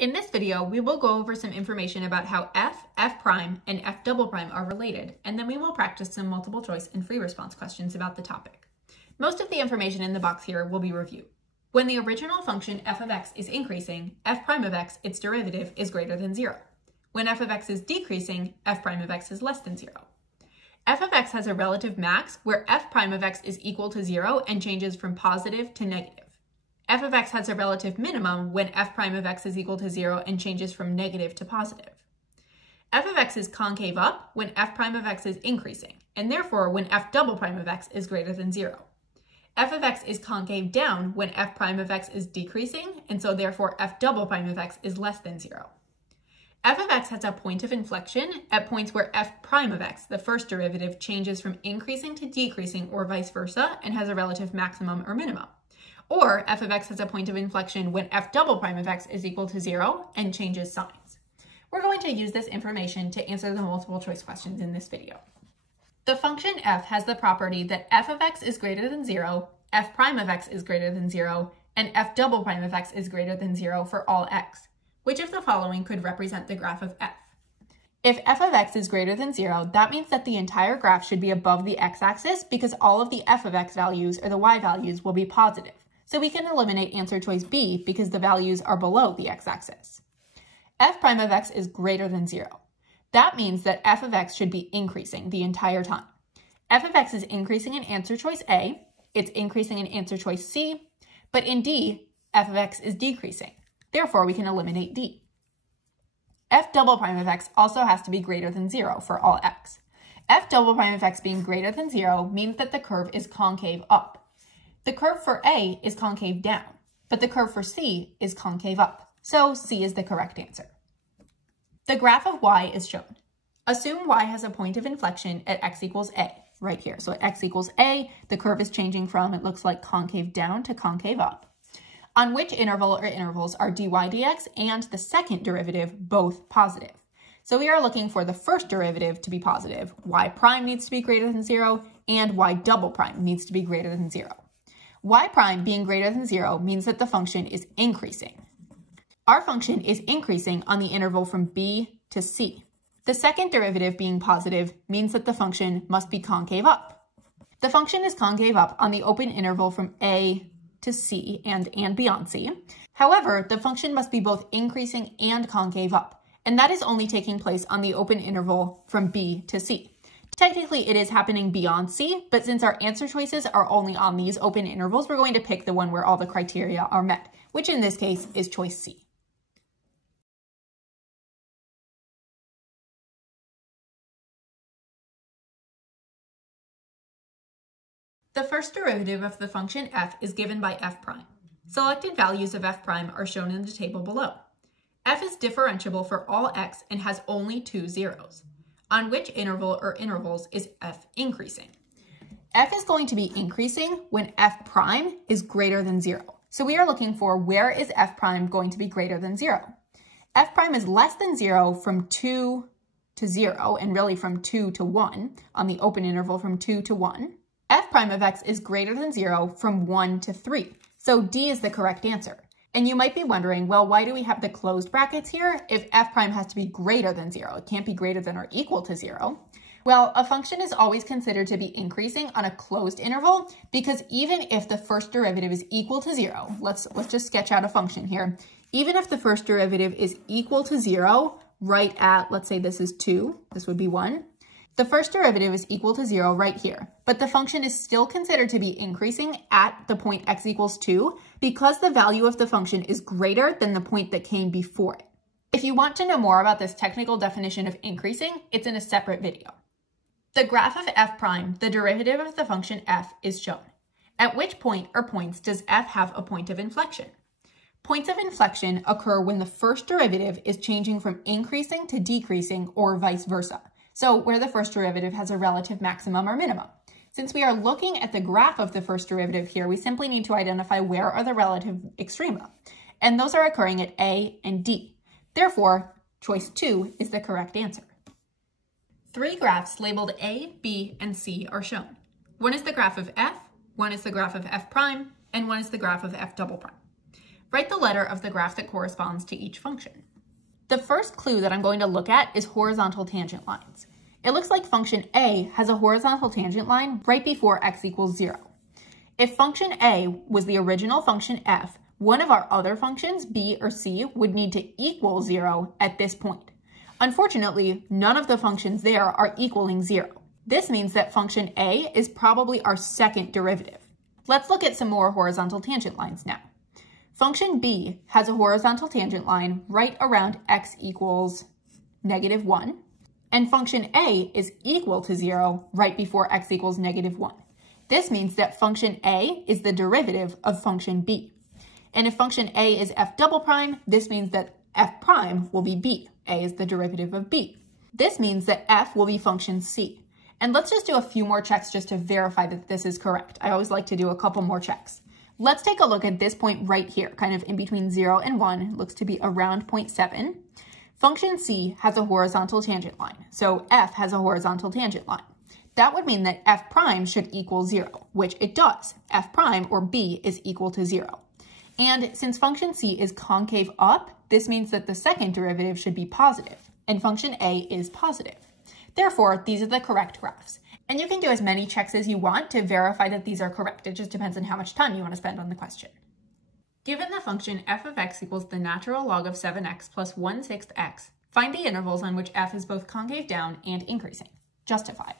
In this video, we will go over some information about how f, f prime, and f double prime are related, and then we will practice some multiple choice and free response questions about the topic. Most of the information in the box here will be reviewed. When the original function f of x is increasing, f prime of x, its derivative, is greater than 0. When f of x is decreasing, f prime of x is less than 0. F of x has a relative max where f prime of x is equal to 0 and changes from positive to negative. F of x has a relative minimum when f prime of x is equal to 0 and changes from negative to positive. F of x is concave up when f prime of x is increasing, and therefore when f double prime of x is greater than 0. F of x is concave down when f prime of x is decreasing, and so therefore f double prime of x is less than 0. F of x has a point of inflection at points where f prime of x, the first derivative, changes from increasing to decreasing or vice versa and has a relative maximum or minimum. Or f of x has a point of inflection when f double prime of x is equal to 0 and changes signs. We're going to use this information to answer the multiple choice questions in this video. The function f has the property that f of x is greater than 0, f prime of x is greater than 0, and f double prime of x is greater than 0 for all x. Which of the following could represent the graph of f? If f of x is greater than 0, that means that the entire graph should be above the x-axis because all of the f of x values or the y values will be positive. So we can eliminate answer choice B because the values are below the x-axis. F prime of x is greater than 0. That means that f of x should be increasing the entire time. F of x is increasing in answer choice A, it's increasing in answer choice C, but in D, f of x is decreasing. Therefore, we can eliminate D. F double prime of x also has to be greater than 0 for all x. F double prime of x being greater than 0 means that the curve is concave up. The curve for A is concave down, but the curve for C is concave up, so C is the correct answer. The graph of y is shown. Assume y has a point of inflection at x equals A, right here. So at x equals A, the curve is changing from, it looks like concave down to concave up. On which interval or intervals are dy dx and the second derivative both positive? So we are looking for the first derivative to be positive. Y prime needs to be greater than 0, and y double prime needs to be greater than 0. Y prime being greater than 0 means that the function is increasing. Our function is increasing on the interval from B to C. The second derivative being positive means that the function must be concave up. The function is concave up on the open interval from A to C and beyond C. However, the function must be both increasing and concave up, and that is only taking place on the open interval from B to C. Technically, it is happening beyond C, but since our answer choices are only on these open intervals, we're going to pick the one where all the criteria are met, which in this case is choice C. The first derivative of the function f is given by f prime. Selected values of f prime are shown in the table below. F is differentiable for all x and has only 2 zeros. On which interval or intervals is f increasing? F is going to be increasing when f prime is greater than 0. So we are looking for where is f prime going to be greater than 0. F prime is less than 0 from 2 to 0, and really from 2 to 1, on the open interval from 2 to 1. F prime of x is greater than 0 from 1 to 3. So D is the correct answer. And you might be wondering, well, why do we have the closed brackets here if f prime has to be greater than 0? It can't be greater than or equal to 0. Well, a function is always considered to be increasing on a closed interval because even if the first derivative is equal to 0, let's just sketch out a function here. Even if the first derivative is equal to 0 right at, let's say this is 2, this would be 1. The first derivative is equal to 0 right here, but the function is still considered to be increasing at the point x equals 2 because the value of the function is greater than the point that came before it. If you want to know more about this technical definition of increasing, it's in a separate video. The graph of f prime, the derivative of the function f, is shown. At which point or points does f have a point of inflection? Points of inflection occur when the first derivative is changing from increasing to decreasing or vice versa. So where the first derivative has a relative maximum or minimum. Since we are looking at the graph of the first derivative here, we simply need to identify where are the relative extrema. And those are occurring at A and D. Therefore, choice 2 is the correct answer. 3 graphs labeled A, B, and C are shown. One is the graph of f, one is the graph of f prime, and one is the graph of f double prime. Write the letter of the graph that corresponds to each function. The first clue that I'm going to look at is horizontal tangent lines. It looks like function a has a horizontal tangent line right before x equals 0. If function a was the original function f, one of our other functions, b or c, would need to equal 0 at this point. Unfortunately, none of the functions there are equaling 0. This means that function a is probably our second derivative. Let's look at some more horizontal tangent lines now. Function b has a horizontal tangent line right around x equals -1, and function a is equal to 0 right before x equals -1. This means that function a is the derivative of function b. And if function a is f double prime, this means that f prime will be b. A is the derivative of b. This means that f will be function c. And let's just do a few more checks just to verify that this is correct. I always like to do a couple more checks. Let's take a look at this point right here, kind of in between 0 and 1. It looks to be around 0.7. Function c has a horizontal tangent line, so f has a horizontal tangent line. That would mean that f prime should equal 0, which it does. F prime, or b, is equal to 0. And since function c is concave up, this means that the second derivative should be positive, and function a is positive. Therefore, these are the correct graphs. And you can do as many checks as you want to verify that these are correct. It just depends on how much time you want to spend on the question. Given the function f of x equals the natural log of 7x plus 1/6 x, find the intervals on which f is both concave down and increasing. Justify.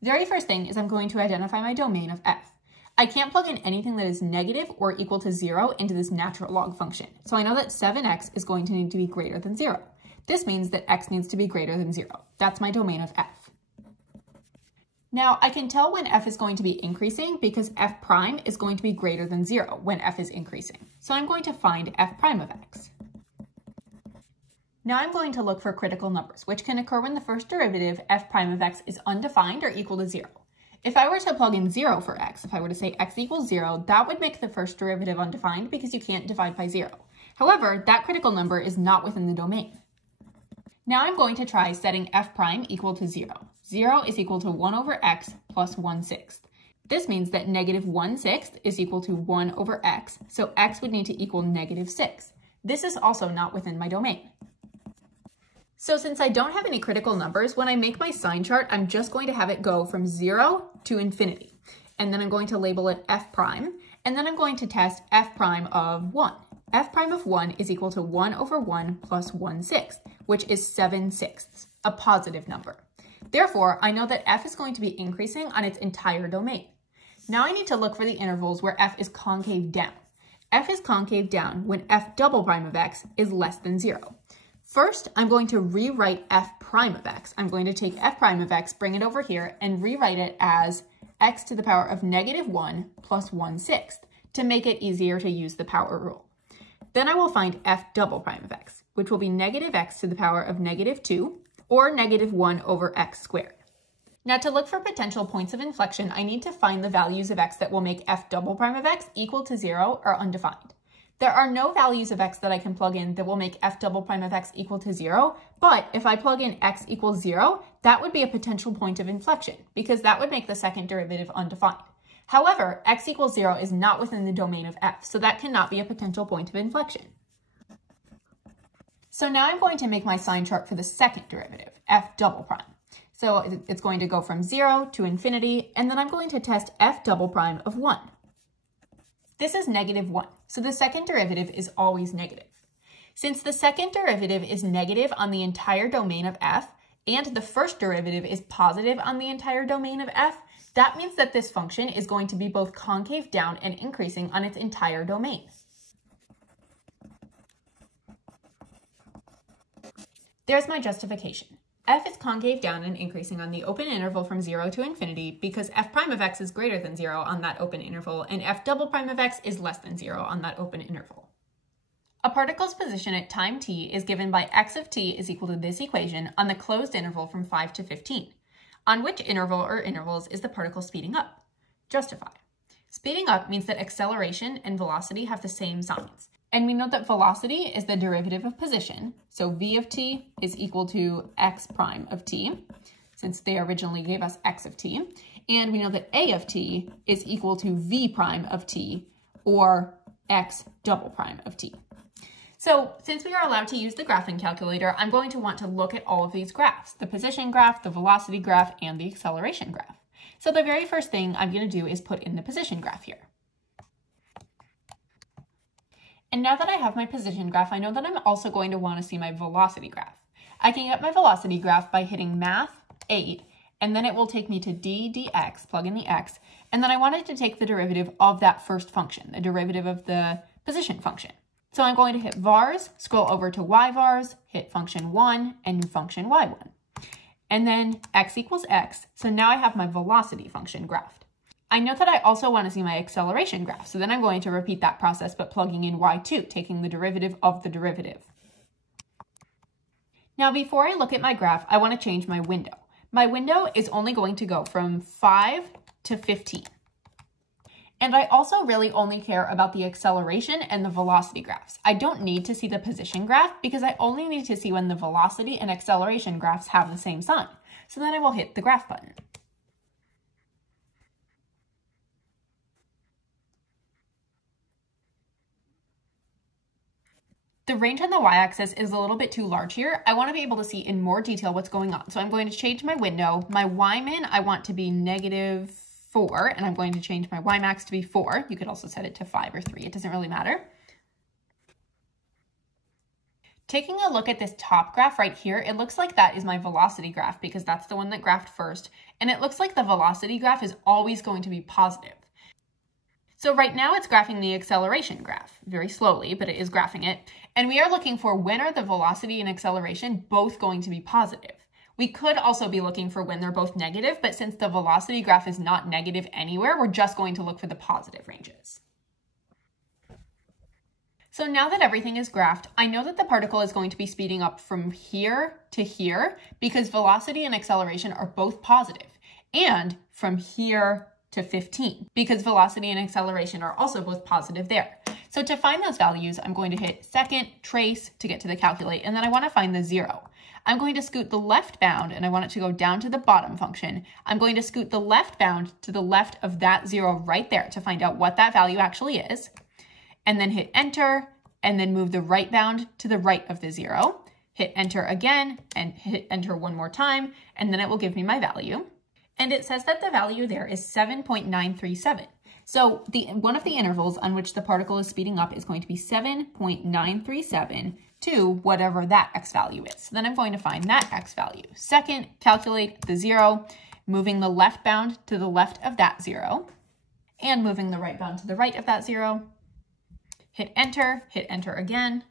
Very first thing is I'm going to identify my domain of f. I can't plug in anything that is negative or equal to 0 into this natural log function. So I know that 7x is going to need to be greater than 0. This means that x needs to be greater than 0. That's my domain of f. Now I can tell when f is going to be increasing because f prime is going to be greater than 0 when f is increasing. So I'm going to find f prime of x. Now I'm going to look for critical numbers, which can occur when the first derivative, f prime of x, is undefined or equal to 0. If I were to plug in 0 for x, if I were to say x equals 0, that would make the first derivative undefined because you can't divide by 0. However, that critical number is not within the domain. Now I'm going to try setting f prime equal to 0. 0 is equal to 1 over x plus 1/6. This means that -1/6 is equal to 1 over x, so x would need to equal -6. This is also not within my domain. So since I don't have any critical numbers, when I make my sign chart, I'm just going to have it go from 0 to infinity. And then I'm going to label it f prime, and then I'm going to test f prime of 1. F prime of 1 is equal to 1 over 1 plus 1/6, which is 7/6, a positive number. Therefore, I know that f is going to be increasing on its entire domain. Now I need to look for the intervals where f is concave down. F is concave down when f double prime of x is less than 0. First, I'm going to rewrite f prime of x. I'm going to take f prime of x, bring it over here, and rewrite it as x to the power of -1 plus 1/6 to make it easier to use the power rule. Then I will find f double prime of x, which will be -x to the power of -2, or -1 over x squared. Now to look for potential points of inflection, I need to find the values of x that will make f double prime of x equal to 0 or undefined. There are no values of x that I can plug in that will make f double prime of x equal to 0, but if I plug in x equals 0, that would be a potential point of inflection, because that would make the second derivative undefined. However, x equals 0 is not within the domain of f, so that cannot be a potential point of inflection. So now I'm going to make my sign chart for the second derivative, f double prime. So it's going to go from 0 to infinity, and then I'm going to test f double prime of 1. This is -1, so the second derivative is always negative. Since the second derivative is negative on the entire domain of f, and the first derivative is positive on the entire domain of f, that means that this function is going to be both concave down and increasing on its entire domain. There's my justification. F is concave down and increasing on the open interval from 0 to infinity because f prime of x is greater than 0 on that open interval, and f double prime of x is less than 0 on that open interval. A particle's position at time t is given by x of t is equal to this equation on the closed interval from 5 to 15. On which interval or intervals is the particle speeding up? Justify. Speeding up means that acceleration and velocity have the same signs. And we know that velocity is the derivative of position, so v of t is equal to x prime of t, since they originally gave us x of t. And we know that a of t is equal to v prime of t, or x double prime of t. So since we are allowed to use the graphing calculator, I'm going to want to look at all of these graphs, the position graph, the velocity graph, and the acceleration graph. So the very first thing I'm going to do is put in the position graph here. And now that I have my position graph, I know that I'm also going to want to see my velocity graph. I can get my velocity graph by hitting math 8, and then it will take me to d dx, plug in the x, and then I wanted to take the derivative of that first function, the derivative of the position function. So I'm going to hit vars, scroll over to y vars, hit function 1 and function y1. And then x equals x, so now I have my velocity function graphed. I know that I also want to see my acceleration graph, so then I'm going to repeat that process but plugging in y2, taking the derivative of the derivative. Now before I look at my graph, I want to change my window. My window is only going to go from 5 to 15. And I also really only care about the acceleration and the velocity graphs. I don't need to see the position graph because I only need to see when the velocity and acceleration graphs have the same sign. So then I will hit the graph button. The range on the y-axis is a little bit too large here. I want to be able to see in more detail what's going on. So I'm going to change my window. My y-min I want to be -4, and I'm going to change my y-max to be 4. You could also set it to 5 or 3. It doesn't really matter. Taking a look at this top graph right here, it looks like that is my velocity graph because that's the one that graphed first. And it looks like the velocity graph is always going to be positive. So right now it's graphing the acceleration graph, very slowly, but it is graphing it. And we are looking for when are the velocity and acceleration both going to be positive. We could also be looking for when they're both negative, but since the velocity graph is not negative anywhere, we're just going to look for the positive ranges. So now that everything is graphed, I know that the particle is going to be speeding up from here to here because velocity and acceleration are both positive, and from here to 15 because velocity and acceleration are also both positive there. So to find those values, I'm going to hit second, trace to get to the calculate, and then I want to find the 0. I'm going to scoot the left bound and I want it to go down to the bottom function. I'm going to scoot the left bound to the left of that 0 right there to find out what that value actually is, and then hit enter, and then move the right bound to the right of the 0, hit enter again, and hit enter one more time, and then it will give me my value. And it says that the value there is 7.937. So one of the intervals on which the particle is speeding up is going to be 7.937 to whatever that x value is. So then I'm going to find that x value. Second, calculate the 0, moving the left bound to the left of that 0, and moving the right bound to the right of that 0. Hit enter again,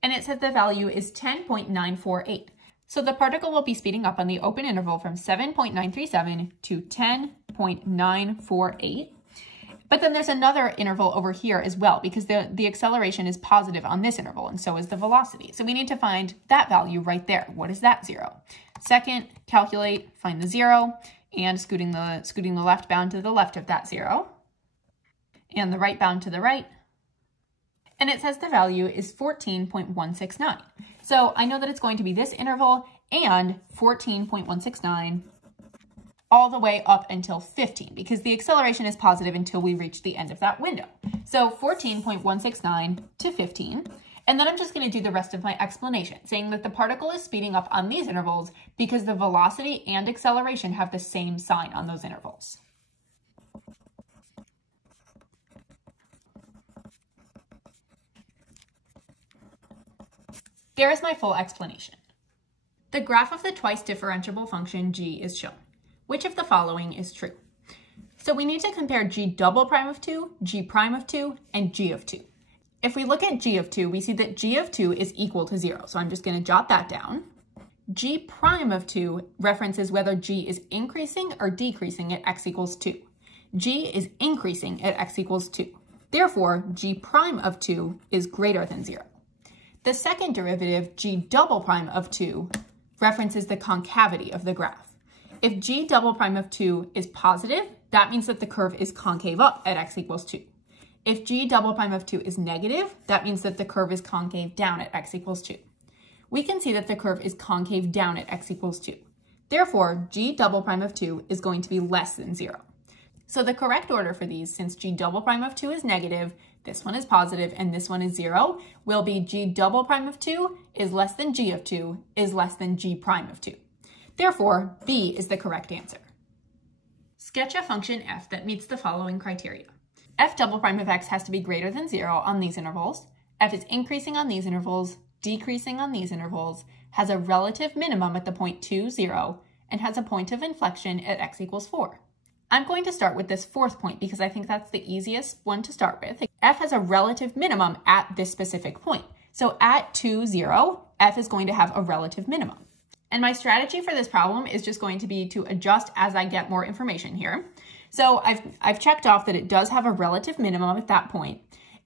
and it says the value is 10.948. So the particle will be speeding up on the open interval from 7.937 to 10.948. But then there's another interval over here as well because the acceleration is positive on this interval and so is the velocity. So we need to find that value right there. What is that 0? Second, calculate, find the 0, and scooting the left bound to the left of that 0, and the right bound to the right. And it says the value is 14.169. So I know that it's going to be this interval and 14.169 all the way up until 15 because the acceleration is positive until we reach the end of that window. So 14.169 to 15. And then I'm just going to do the rest of my explanation, saying that the particle is speeding up on these intervals because the velocity and acceleration have the same sign on those intervals. There is my full explanation. The graph of the twice differentiable function g is shown. Which of the following is true? So we need to compare g double prime of 2, g prime of 2, and g of 2. If we look at g of 2, we see that g of 2 is equal to 0. So I'm just going to jot that down. G prime of 2 references whether g is increasing or decreasing at x equals 2. G is increasing at x equals 2. Therefore, g prime of 2 is greater than 0. The second derivative, g double prime of 2, references the concavity of the graph. If g double prime of 2 is positive, that means that the curve is concave up at x equals 2. If g double prime of 2 is negative, that means that the curve is concave down at x equals 2. We can see that the curve is concave down at x equals 2. Therefore, g double prime of 2 is going to be less than 0. So the correct order for these, since g double prime of 2 is negative, this one is positive, and this one is 0, will be g double prime of 2 is less than g of 2 is less than g prime of 2. Therefore, B is the correct answer. Sketch a function f that meets the following criteria. F double prime of x has to be greater than 0 on these intervals, f is increasing on these intervals, decreasing on these intervals, has a relative minimum at the point 2, 0, and has a point of inflection at x equals 4. I'm going to start with this fourth point because I think that's the easiest one to start with. F has a relative minimum at this specific point. So at 2, 0, f is going to have a relative minimum. And my strategy for this problem is just going to be to adjust as I get more information here. So I've checked off that it does have a relative minimum at that point.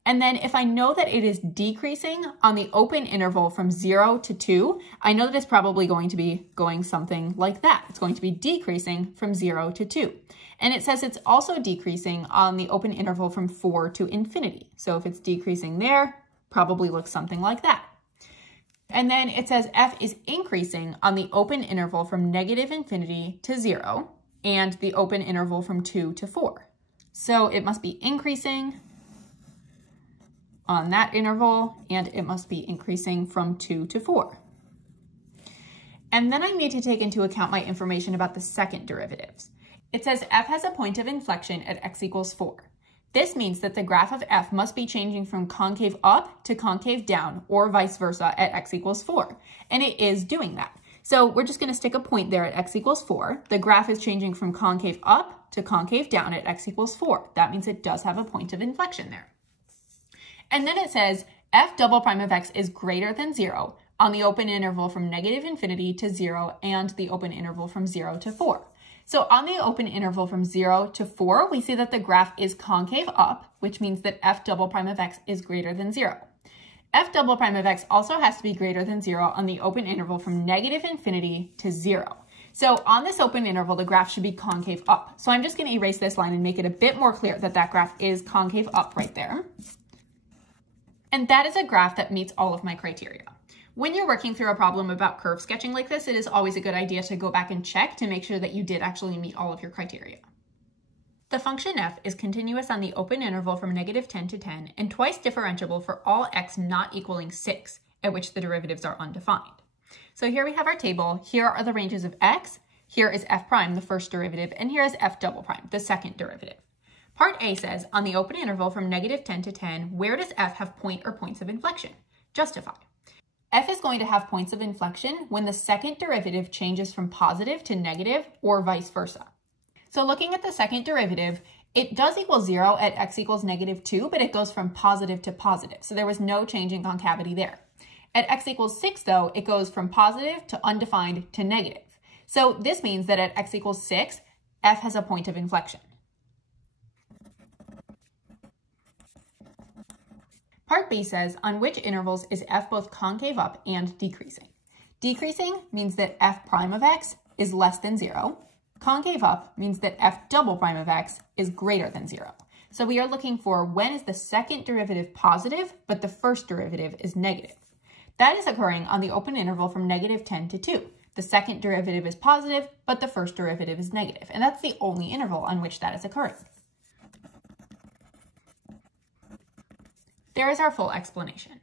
And then if I know that it is decreasing on the open interval from 0 to 2, I know that it's probably going to be going something like that. It's going to be decreasing from 0 to 2. And it says it's also decreasing on the open interval from 4 to infinity. So if it's decreasing there, probably looks something like that. And then it says f is increasing on the open interval from negative infinity to 0 and the open interval from 2 to 4. So it must be increasing on that interval, and it must be increasing from 2 to 4. And then I need to take into account my information about the second derivatives. It says f has a point of inflection at x equals 4. This means that the graph of f must be changing from concave up to concave down, or vice versa, at x equals 4. And it is doing that. So we're just going to stick a point there at x equals 4. The graph is changing from concave up to concave down at x equals 4. That means it does have a point of inflection there. And then it says f double prime of x is greater than 0 on the open interval from negative infinity to 0 and the open interval from 0 to 4. So on the open interval from 0 to 4, we see that the graph is concave up, which means that f double prime of x is greater than 0. F double prime of x also has to be greater than 0 on the open interval from negative infinity to 0. So on this open interval, the graph should be concave up. So I'm just going to erase this line and make it a bit more clear that that graph is concave up right there. And that is a graph that meets all of my criteria. When you're working through a problem about curve sketching like this, it is always a good idea to go back and check to make sure that you did actually meet all of your criteria. The function f is continuous on the open interval from negative 10 to 10 and twice differentiable for all x not equaling 6, at which the derivatives are undefined. So here we have our table. Here are the ranges of x. Here is f prime, the first derivative, and here is f double prime, the second derivative. Part A says, on the open interval from negative 10 to 10, where does f have point or points of inflection? Justify. F is going to have points of inflection when the second derivative changes from positive to negative or vice versa. So looking at the second derivative, it does equal 0 at x equals negative 2, but it goes from positive to positive. So there was no change in concavity there. At x equals 6, though, it goes from positive to undefined to negative. So this means that at x equals 6, f has a point of inflection. Part B says, on which intervals is f both concave up and decreasing? Decreasing means that f prime of x is less than 0. Concave up means that f double prime of x is greater than 0. So we are looking for when is the second derivative positive, but the first derivative is negative. That is occurring on the open interval from negative 10 to 2. The second derivative is positive, but the first derivative is negative. And that's the only interval on which that is occurring. There is our full explanation.